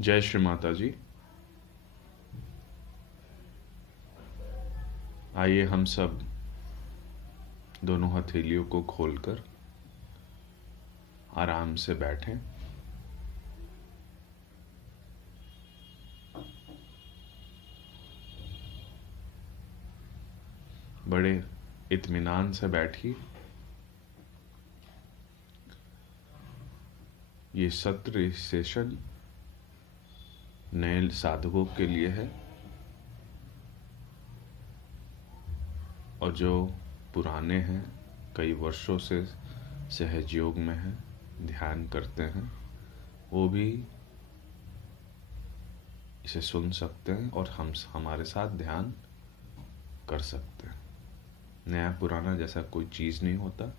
जय श्री माता जी। आइए हम सब दोनों हथेलियों को खोलकर आराम से बैठें। बड़े इत्मीनान से बैठिए। ये सत्र सेशन नए साधकों के लिए है और जो पुराने हैं, कई वर्षों से सहज योग में हैं, ध्यान करते हैं, वो भी इसे सुन सकते हैं और हम हमारे साथ ध्यान कर सकते हैं। नया पुराना जैसा कोई चीज़ नहीं होता,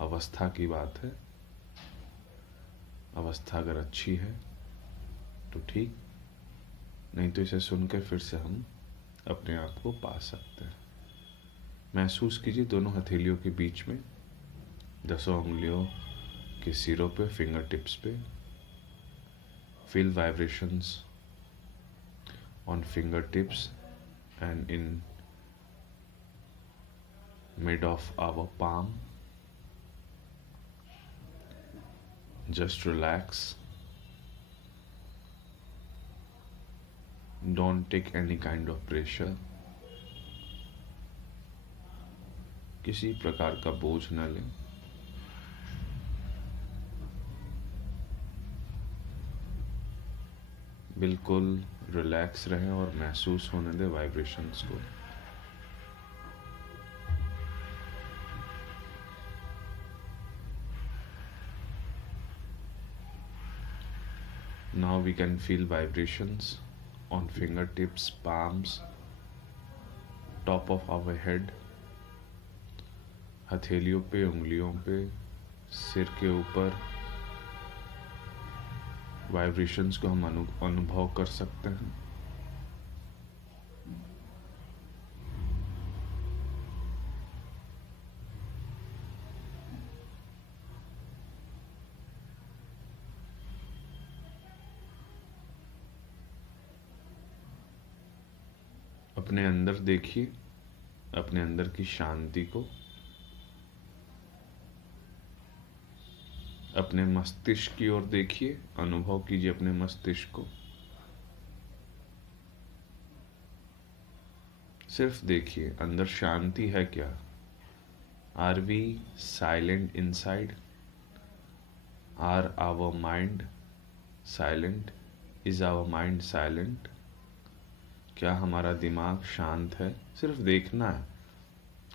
अवस्था की बात है। अवस्था अगर अच्छी है तो ठीक, नहीं तो इसे सुनकर फिर से हम अपने आप को पा सकते हैं। महसूस कीजिए दोनों हथेलियों के बीच में, 10 उंगलियों के सिरों पे, फिंगर टिप्स पे। Feel vibrations on finger tips and in mid of our palm. Just relax. Don't take any kind of pressure. किसी प्रकार का बोझ न लें। बिल्कुल रिलैक्स रहें और महसूस होने दें वाइब्रेशंस को। Now we can feel vibrations on fingertips, palms, top of our head, हथेलियों पे, उंगलियों पे, सिर के ऊपर। वाइब्रेशंस को हम अनुभव कर सकते हैं। अपने अंदर देखिए, अपने अंदर की शांति को। अपने मस्तिष्क की ओर देखिए, अनुभव कीजिए अपने मस्तिष्क को। सिर्फ देखिए अंदर शांति है क्या। Are we silent inside? Are our mind silent? Is our mind silent? क्या हमारा दिमाग शांत है? सिर्फ देखना है,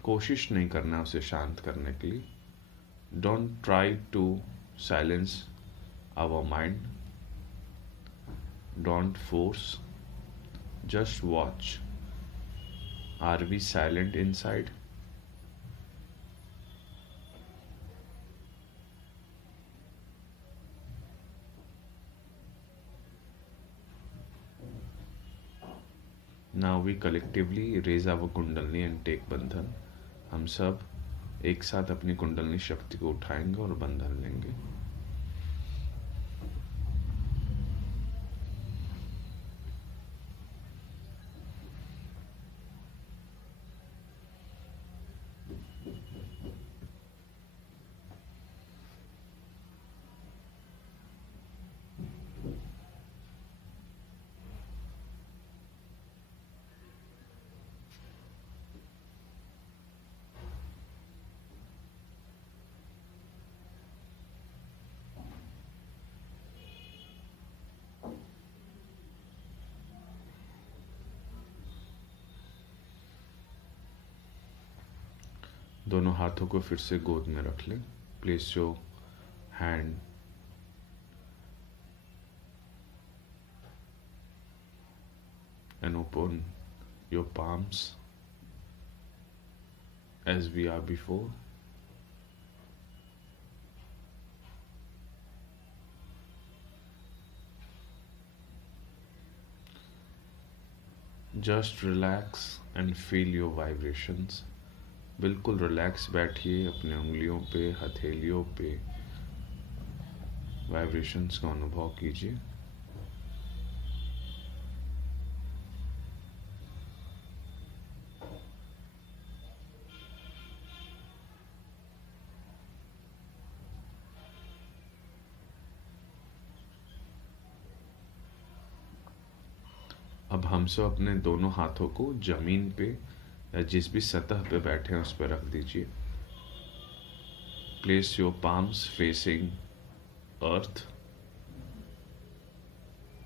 कोशिश नहीं करना उसे शांत करने के लिए। Don't try to silence our mind, don't force, just watch. Are we silent inside? Now we collectively raise our kundalini and take बंधन। हम सब एक साथ अपनी कुंडलनी शक्ति को उठाएंगे और बंधन लेंगे। दोनों हाथों को फिर से गोद में रख लें। Place your hand and open your palms as we are before. Just relax and feel your vibrations. बिल्कुल रिलैक्स बैठिए, अपने उंगलियों पे, हथेलियों पे वाइब्रेशंस का अनुभव कीजिए। अब हम सब अपने दोनों हाथों को जमीन पे या जिस भी सतह पे बैठे हैं उस पर रख दीजिए. Place your palms facing earth.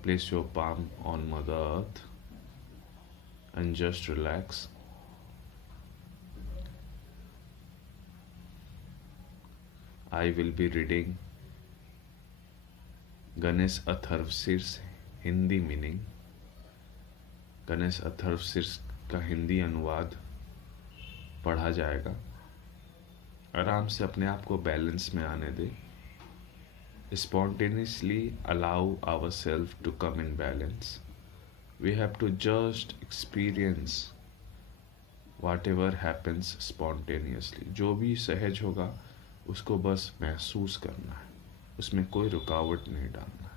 Place your palm on Mother Earth and just relax. I will be reading Ganesh Atharvashirsha Hindi meaning. Ganesh Atharvashirsha का हिंदी अनुवाद पढ़ा जाएगा. आराम से अपने आप को बैलेंस में आने दे. Spontaneously allow ourselves to come in balance. We have to just experience whatever happens spontaneously. जो भी सहज होगा उसको बस महसूस करना है, उसमें कोई रुकावट नहीं डालना है.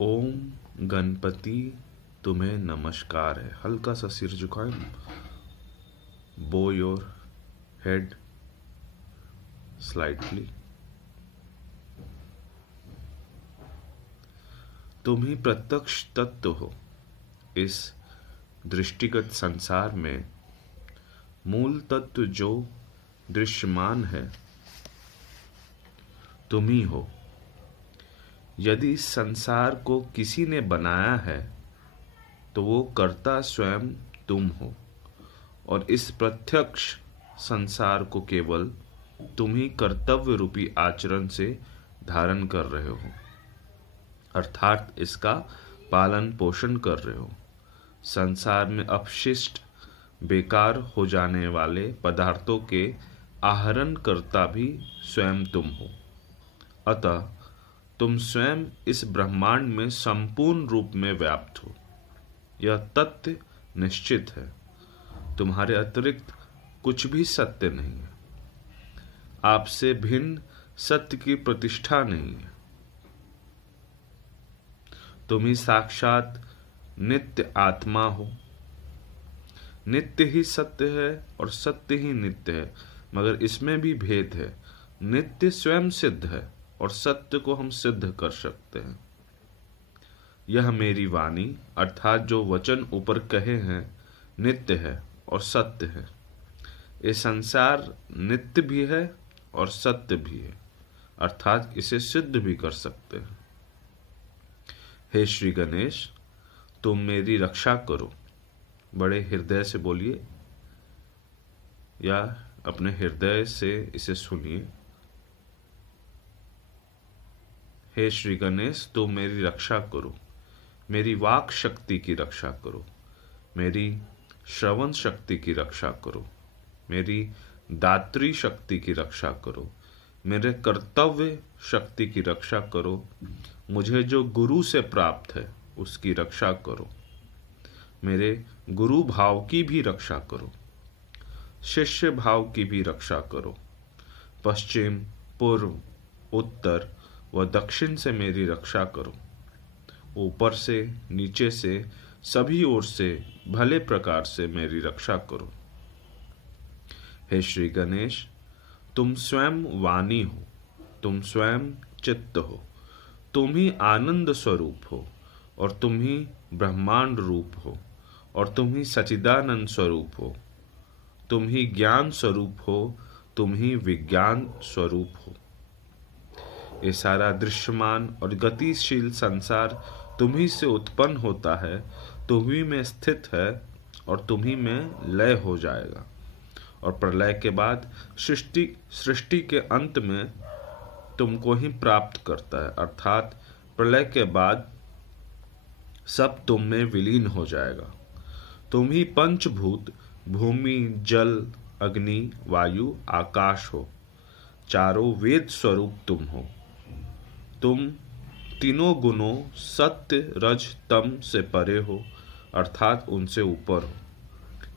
ओम गणपति तुम्हें नमस्कार है. हल्का सा सिर झुकाएं. बो योर हेड स्लाइटली. तुम ही प्रत्यक्ष तत्व हो. इस दृष्टिगत संसार में मूल तत्व जो दृश्यमान है तुम ही हो. यदि इस संसार को किसी ने बनाया है तो वो कर्ता स्वयं तुम हो और इस प्रत्यक्ष संसार को केवल तुम ही कर्तव्य रूपी आचरण से धारण कर रहे हो, अर्थात इसका पालन पोषण कर रहे हो. संसार में अपशिष्ट बेकार हो जाने वाले पदार्थों के आहरण करता भी स्वयं तुम हो. अतः तुम स्वयं इस ब्रह्मांड में संपूर्ण रूप में व्याप्त हो. यह तथ्य निश्चित है. तुम्हारे अतिरिक्त कुछ भी सत्य नहीं है. आपसे भिन्न सत्य की प्रतिष्ठा नहीं है. तुम ही साक्षात नित्य आत्मा हो. नित्य ही सत्य है और सत्य ही नित्य है, मगर इसमें भी भेद है. नित्य स्वयं सिद्ध है और सत्य को हम सिद्ध कर सकते हैं. यह मेरी वाणी अर्थात जो वचन ऊपर कहे हैं नित्य है और सत्य है. ये संसार नित्य भी है और सत्य भी है, अर्थात इसे सिद्ध भी कर सकते हैं. हे श्री गणेश, तुम मेरी रक्षा करो. बड़े हृदय से बोलिए या अपने हृदय से इसे सुनिए. हे श्री गणेश, तुम मेरी रक्षा करो. मेरी वाक शक्ति की रक्षा करो. मेरी श्रवण शक्ति की रक्षा करो. मेरी दात्री शक्ति की रक्षा करो. मेरे कर्तव्य शक्ति की रक्षा करो. मुझे जो गुरु से प्राप्त है उसकी रक्षा करो. मेरे गुरु भाव की भी रक्षा करो. शिष्य भाव की भी रक्षा करो. पश्चिम, पूर्व, उत्तर व दक्षिण से मेरी रक्षा करो. ऊपर से, नीचे से, सभी ओर से भले प्रकार से मेरी रक्षा करो. हे श्री गणेश, तुम स्वयं वाणी हो. तुम स्वयं चित्त हो. तुम ही आनंद स्वरूप हो और तुम ही ब्रह्मांड रूप हो और तुम ही सचिदानंद स्वरूप हो. तुम ही ज्ञान स्वरूप हो. तुम ही विज्ञान स्वरूप हो. ये सारा दृश्यमान और गतिशील संसार तुम ही से उत्पन्न होता है, तुम ही में स्थित है और तुम ही में लय हो जाएगा. और प्रलय के बाद सृष्टि के अंत में तुमको ही प्राप्त करता है, अर्थात प्रलय के बाद सब तुम में विलीन हो जाएगा. तुम ही पंचभूत भूमि, जल, अग्नि, वायु, आकाश हो. चारों वेद स्वरूप तुम हो. तुम तीनों गुणों सत्य, रज, तम से परे हो, अर्थात उनसे ऊपर हो.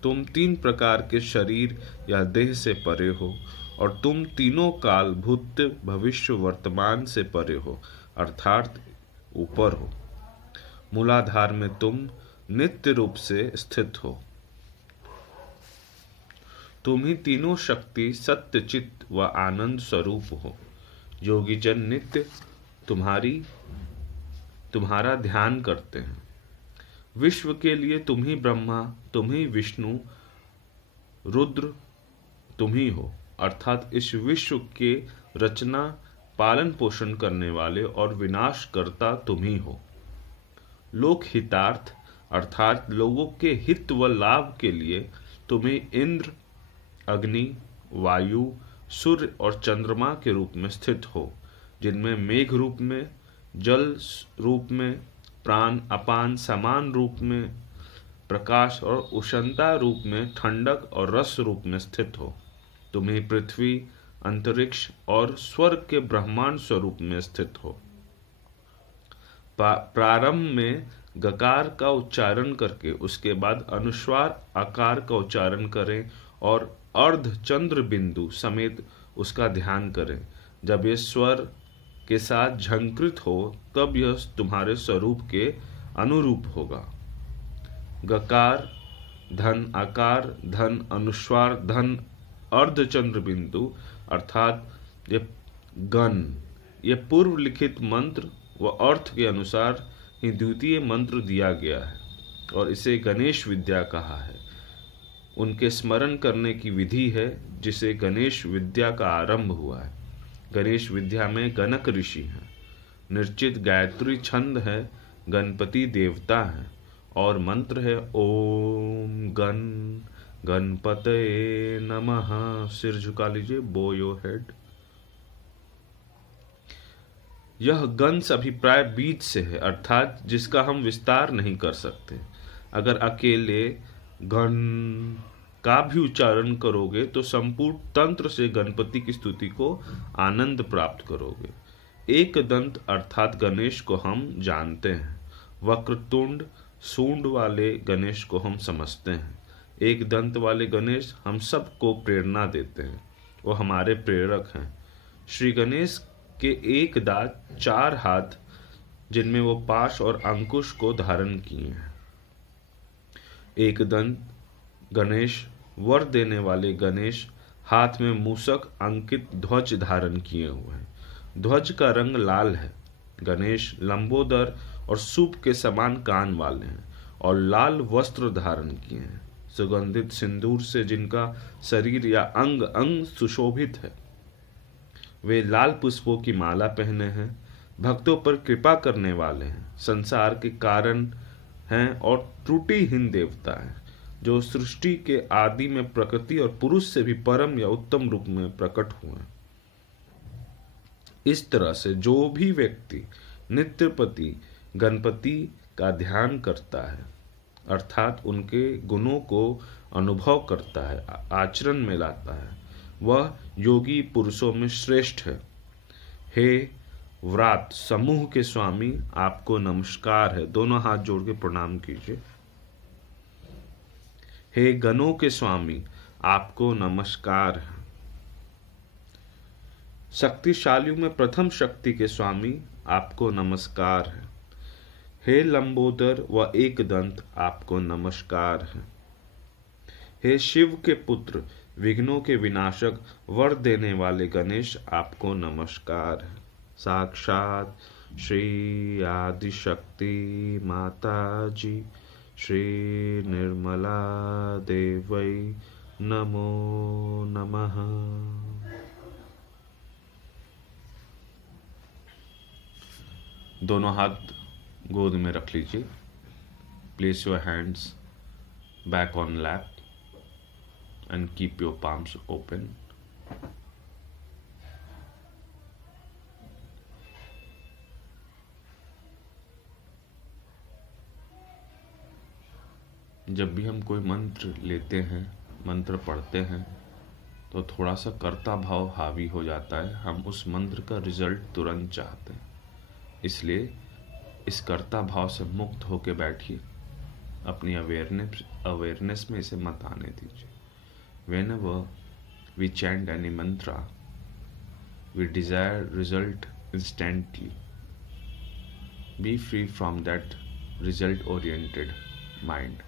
तुम तीन प्रकार के शरीर या देह से परे हो और तुम तीनों काल, भूत, भविष्य, वर्तमान से परे हो, अर्थात ऊपर हो. मूलाधार में तुम नित्य रूप से स्थित हो. तुम ही तीनों शक्ति, सत्य, चित्त व आनंद स्वरूप हो। योगी जन नित्य तुम्हारा ध्यान करते हैं। विश्व के लिए तुम ही ब्रह्मा, तुम ही विष्णु, रुद्र तुम ही हो। अर्थात इस विश्व के रचना, पालन पोषण करने वाले और विनाश करता तुम ही हो। लोक हितार्थ अर्थात लोगों के हित व लाभ के लिए तुम्हें इंद्र, अग्नि, वायु, सूर्य और चंद्रमा के रूप में स्थित हो, जिनमें मेघ रूप में, जल रूप में, प्राण अपान समान रूप में, प्रकाश और उष्णता रूप में, ठंडक और रस रूप में स्थित हो। तुम्हें पृथ्वी, अंतरिक्ष और स्वर्ग के ब्रह्मांड स्वरूप में स्थित हो। प्रारंभ में गकार का उच्चारण करके उसके बाद अनुस्वार आकार का उच्चारण करें और अर्ध चंद्र बिंदु समेत उसका ध्यान करें। जब ये स्वर के साथ झंकृत हो तब यह तुम्हारे स्वरूप के अनुरूप होगा। गकार, धन, आकार, धन, अनुस्वार, धन, अर्धचंद्र बिंदु अर्थात ये गण, ये पूर्व लिखित मंत्र व अर्थ के अनुसार ही द्वितीय मंत्र दिया गया है और इसे गणेश विद्या कहा है। उनके स्मरण करने की विधि है जिसे गणेश विद्या का आरंभ हुआ है। गणेश विद्या में गणक ऋषि हैं, निर्चित गायत्री छंद है, गणपति देवता है और मंत्र है ओम गण गणपतये नमः। सिर झुका लीजिए, बो योर हेड। यह गंस अभिप्राय बीज से है अर्थात जिसका हम विस्तार नहीं कर सकते। अगर अकेले गण का भी उच्चारण करोगे तो संपूर्ण तंत्र से गणपति की स्तुति को आनंद प्राप्त करोगे। एक दंत अर्थात गणेश को हम जानते हैं, वक्रतुंड सूंड वाले गणेश को हम समझते हैं। एक दंत वाले गणेश हम सबको प्रेरणा देते हैं, वो हमारे प्रेरक हैं। श्री गणेश के एक दांत, चार हाथ जिनमें वो पाश और अंकुश को धारण किए हैं। एक दंत गणेश, वर देने वाले गणेश हाथ में मूसक अंकित ध्वज धारण किए हुए हैं। ध्वज का रंग लाल है। गणेश लंबोदर और सूप के समान कान वाले हैं और लाल वस्त्र धारण किए हैं। सुगंधित सिंदूर से जिनका शरीर या अंग अंग सुशोभित है। वे लाल पुष्पों की माला पहने हैं। भक्तों पर कृपा करने वाले हैं, संसार के कारण हैं और त्रुटिहीन देवता हैं, जो सृष्टि के आदि में प्रकृति और पुरुष से भी परम या उत्तम रूप में प्रकट हुए। इस तरह से जो भी व्यक्ति नित्यपति गणपति का ध्यान करता है अर्थात उनके गुणों को अनुभव करता है, आचरण में लाता है, वह योगी पुरुषों में श्रेष्ठ है। हे व्रात समूह के स्वामी, आपको नमस्कार है। दोनों हाथ जोड़ के प्रणाम कीजिए। हे गणों के स्वामी, आपको नमस्कार है। शक्तिशालियों में प्रथम शक्ति के स्वामी, आपको नमस्कार है। हे लंबोदर व एक दंत, आपको नमस्कार है। हे शिव के पुत्र, विघ्नों के विनाशक, वर देने वाले गणेश, आपको नमस्कार है। साक्षात श्री आदिशक्ति माता जी श्री निर्मला देवै नमो नमः। दोनों हाथ गोद में रख लीजिए। Place your hands back on lap and keep your palms open. जब भी हम कोई मंत्र लेते हैं, मंत्र पढ़ते हैं तो थोड़ा सा कर्ता भाव हावी हो जाता है। हम उस मंत्र का रिजल्ट तुरंत चाहते हैं, इसलिए इस कर्ता भाव से मुक्त होकर बैठिए। अपनी अवेयरनेस में इसे मत आने दीजिए। Whenever we chant any mantra, we desire result instantly. Be free from that result-oriented mind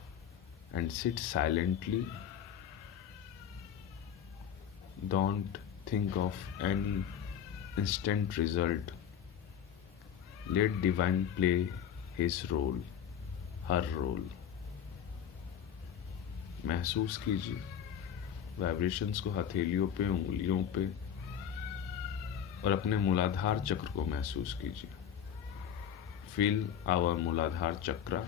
and sit silently Don't think of any instant result. Let divine play his role, her role. महसूस कीजिए vibrations को हथेलियों पे, उंगलियों पे और अपने मूलाधार चक्र को महसूस कीजिए. फील आवर मूलाधार चक्र.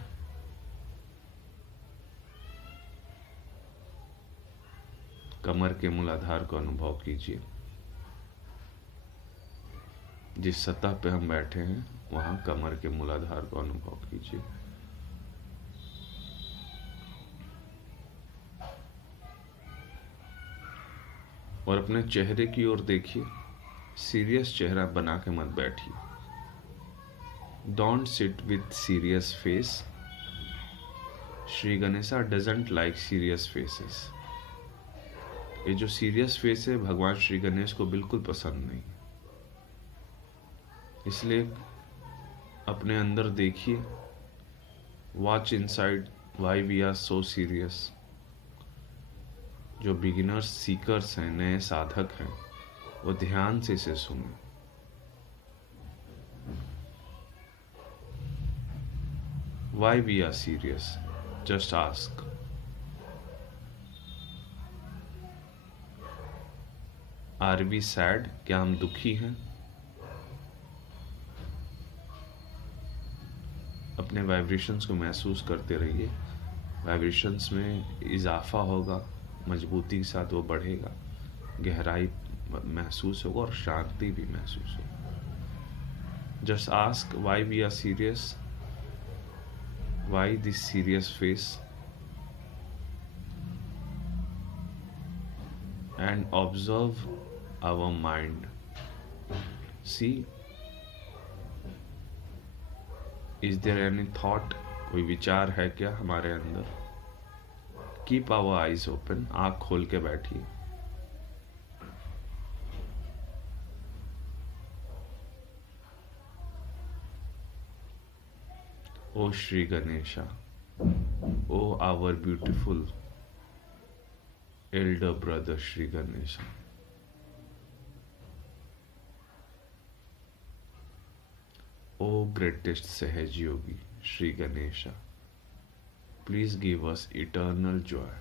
कमर के मूलाधार को अनुभव कीजिए. जिस सतह पे हम बैठे हैं वहां कमर के मूलाधार को अनुभव कीजिए. और अपने चेहरे की ओर देखिए. सीरियस चेहरा बना के मत बैठिए. Don't sit with serious face. Shri Ganesha doesn't like serious faces. ये जो सीरियस फेस है भगवान श्री गणेश को बिल्कुल पसंद नहीं. इसलिए अपने अंदर देखिए. Watch inside why we are so serious. जो बिगिनर्स सीकर्स हैं, नए साधक हैं, वो ध्यान से इसे सुने. Why we are serious? Just ask. Are we sad? क्या हम दुखी हैं? अपने वाइब्रेशंस को महसूस करते रहिए. वाइब्रेशंस में इजाफा होगा, मजबूती के साथ वो बढ़ेगा, गहराई महसूस होगा और शांति भी महसूस होगा. Just ask why we are serious. Why this serious face. And observe our mind. See, is there any thought? कोई विचार है क्या हमारे अंदर? Keep our eyes open. आँख खोल के बैठिए. ओ श्री गणेशा, ओ our beautiful elder brother Shri Ganesha. O greatest Sahaj Yogi, Shri Ganesha, please give us eternal joy.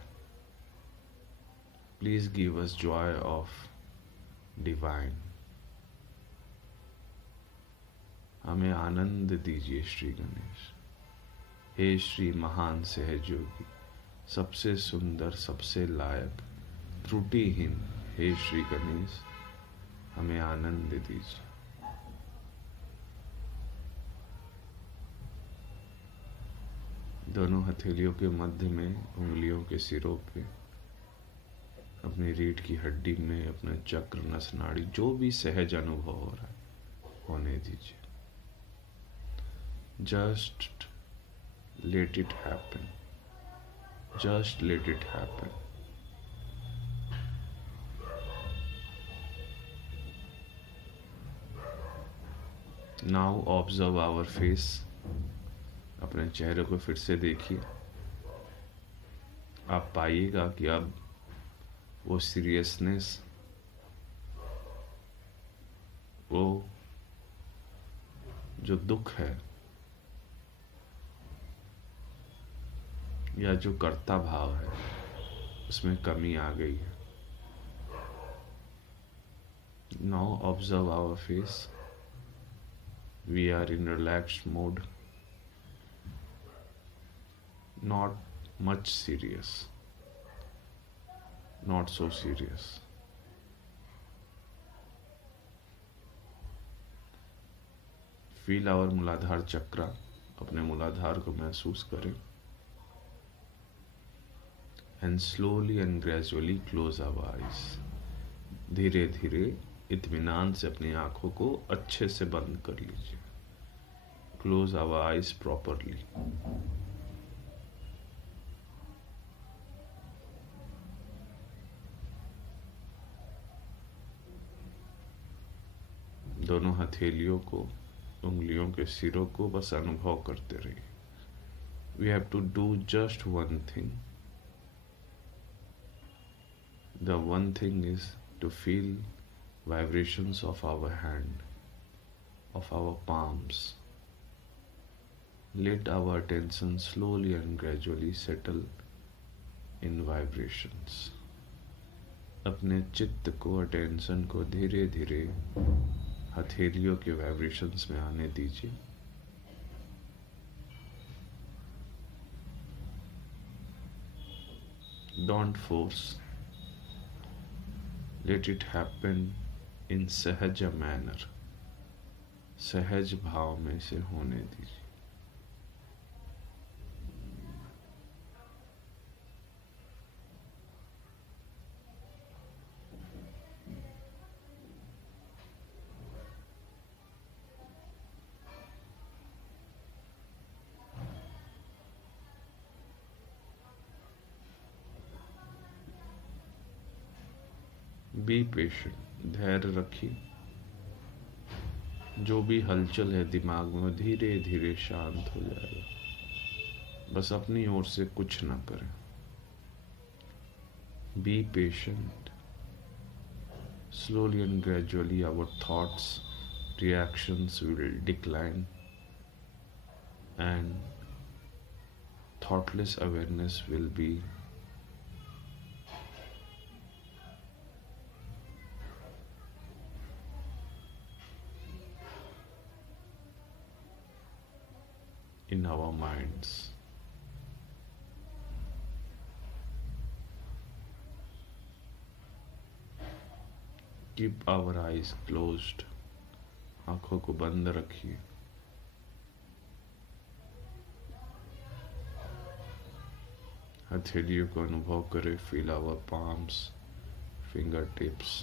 Please give us joy of divine. हमें आनंद दीजिए श्री गणेश. हे श्री महान सहज योगी, सबसे सुंदर, सबसे लायक, त्रुटिहीन हे श्री गणेश, हमें आनंद दीजिए. दोनों हथेलियों के मध्य में, उंगलियों के सिरों पे, अपनी रीढ़ की हड्डी में, अपने चक्र, नस, नाड़ी, जो भी सहज अनुभव हो रहा है होने दीजिए. Just let it happen. Just let it happen. Now observe our face. अपने चेहरे को फिर से देखिए. आप पाइएगा कि अब वो सीरियसनेस, वो जो दुख है या जो कर्ता भाव है, उसमें कमी आ गई है. Now observe our face. We are in relaxed mode. Not much serious, not so serious. Feel our मूलाधार चक्र. अपने मूलाधार को महसूस करें. And slowly and gradually close our eyes. धीरे धीरे इत्मीनान से अपनी आंखों को अच्छे से बंद कर लीजिए. Close our eyes properly. दोनों हथेलियों को, उंगलियों के सिरों को बस अनुभव करते रहिए. We have to do just one thing. The one thing is to feel vibrations of our hand, of our palms. Let our attention slowly and gradually settle in vibrations. अपने चित्त को, अटेंशन को धीरे धीरे हथेलियों के वाइब्रेशंस में आने दीजिए. Don't force. Let it happen in सहज manner. सहज भाव में से होने दीजिए. Be patient. धैर्य रखिए. जो भी हलचल है दिमाग में धीरे धीरे शांत हो जाएगा. बस अपनी ओर से कुछ ना करें. Be patient. Slowly and gradually our thoughts, reactions will decline and thoughtless awareness will be in our minds. Keep our eyes closed. आंखों को बंद रखिए. हथेलियों को अनुभव करें. Feel our palms, fingertips.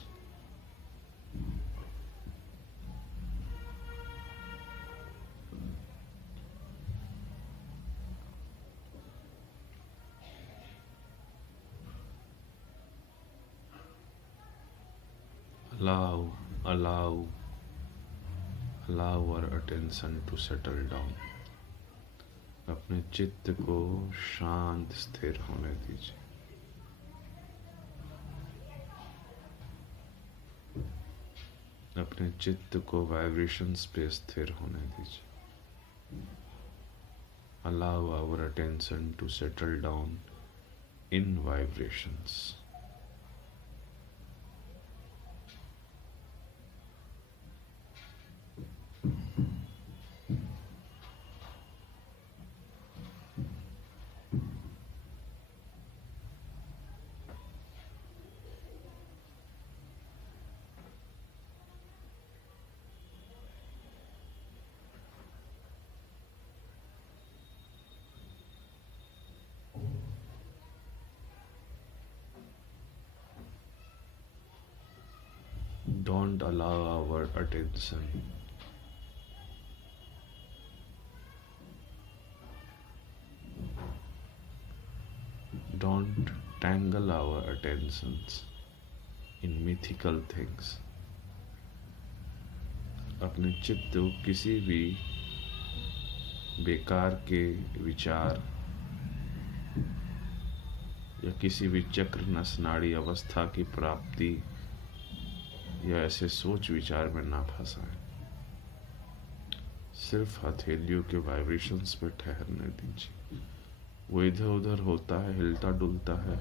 Allow our attention to settle down. अपने चित्त को शांत स्थिर होने दीजिए. अपने चित्त को वाइब्रेशंस पे स्थिर होने दीजिए. Allow our attention to settle down in vibrations. Don't allow our attention don't tangle our attentions in mythical things. अपने चित्त को किसी भी बेकार के विचार या किसी भी चक्र नसनाड़ी अवस्था की प्राप्ति या ऐसे सोच विचार में ना फंसाएं. सिर्फ हथेलियों के वाइब्रेशंस पे ठहरने दीजिए. वो इधर उधर होता है, हिलता डुलता है,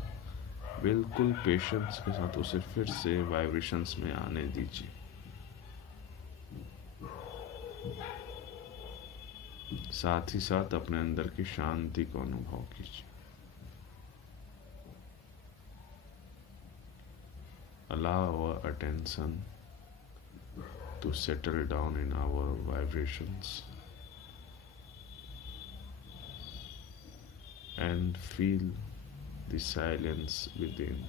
बिल्कुल पेशेंस के साथ उसे फिर से वाइब्रेशंस में आने दीजिए. साथ ही साथ अपने अंदर की शांति को अनुभव कीजिए. Allow our attention to settle down in our vibrations and feel the silence within.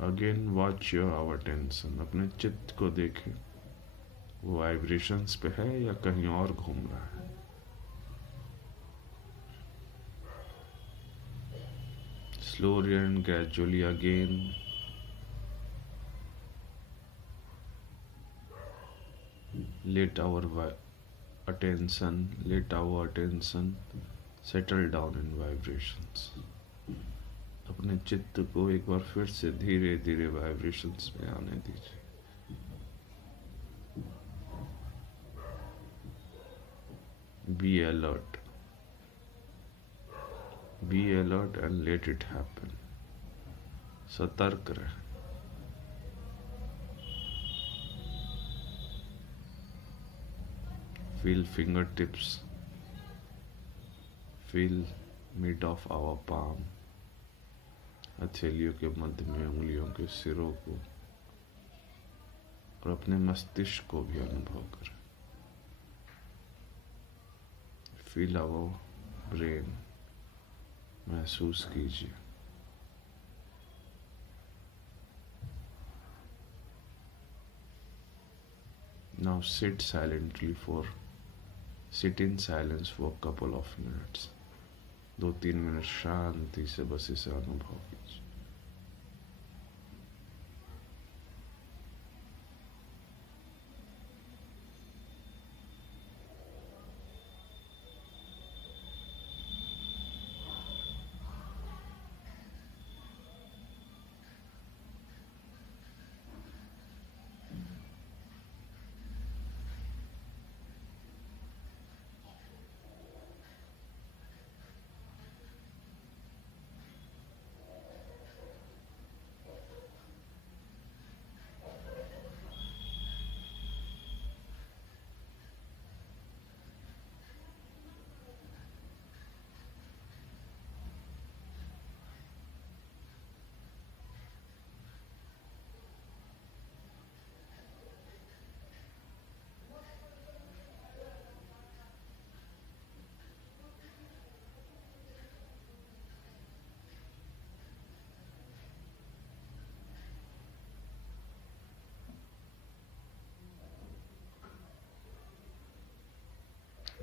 Again watch your our tension, अपने चित्त को देखें, वो वाइब्रेशंस पे है या कहीं और घूम रहा है। Slowly and gradually again let our attention settle down in vibrations. अपने चित्त को एक बार फिर से धीरे धीरे वाइब्रेशंस में आने दीजिए। Be alert. Be alert and let it happen. सतर्क रहे। Feel fingertips. Feel mid of our palm. हथेलियों के मध्य में उंगलियों के सिरों को और अपने मस्तिष्क को भी अनुभव करें। फील आवर ब्रेन, महसूस कीजिए। Now sit in silence for a couple of minutes. 2-3 minute शांति से बस इसे अनुभव कीजिए।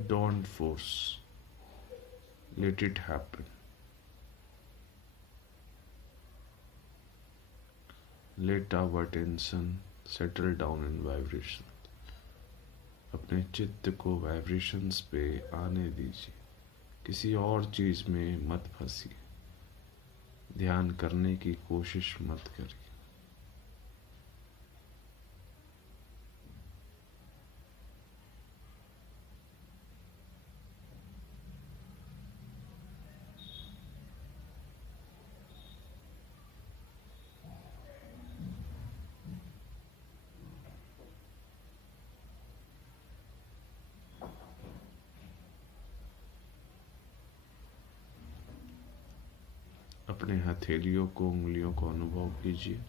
Don't force. Let it happen. Let our attention settle down in vibration. अपने चित्त को वाइब्रेशंस पे आने दीजिए। किसी और चीज में मत फंसिए। ध्यान करने की कोशिश मत करिए। अपने हथेलियों को, उंगलियों को अनुभव कीजिए।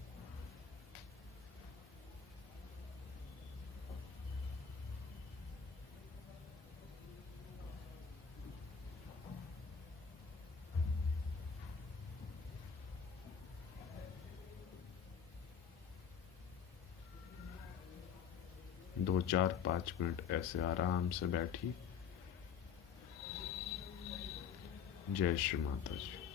दो 4-5 मिनट ऐसे आराम से बैठिए। जय श्री माता जी।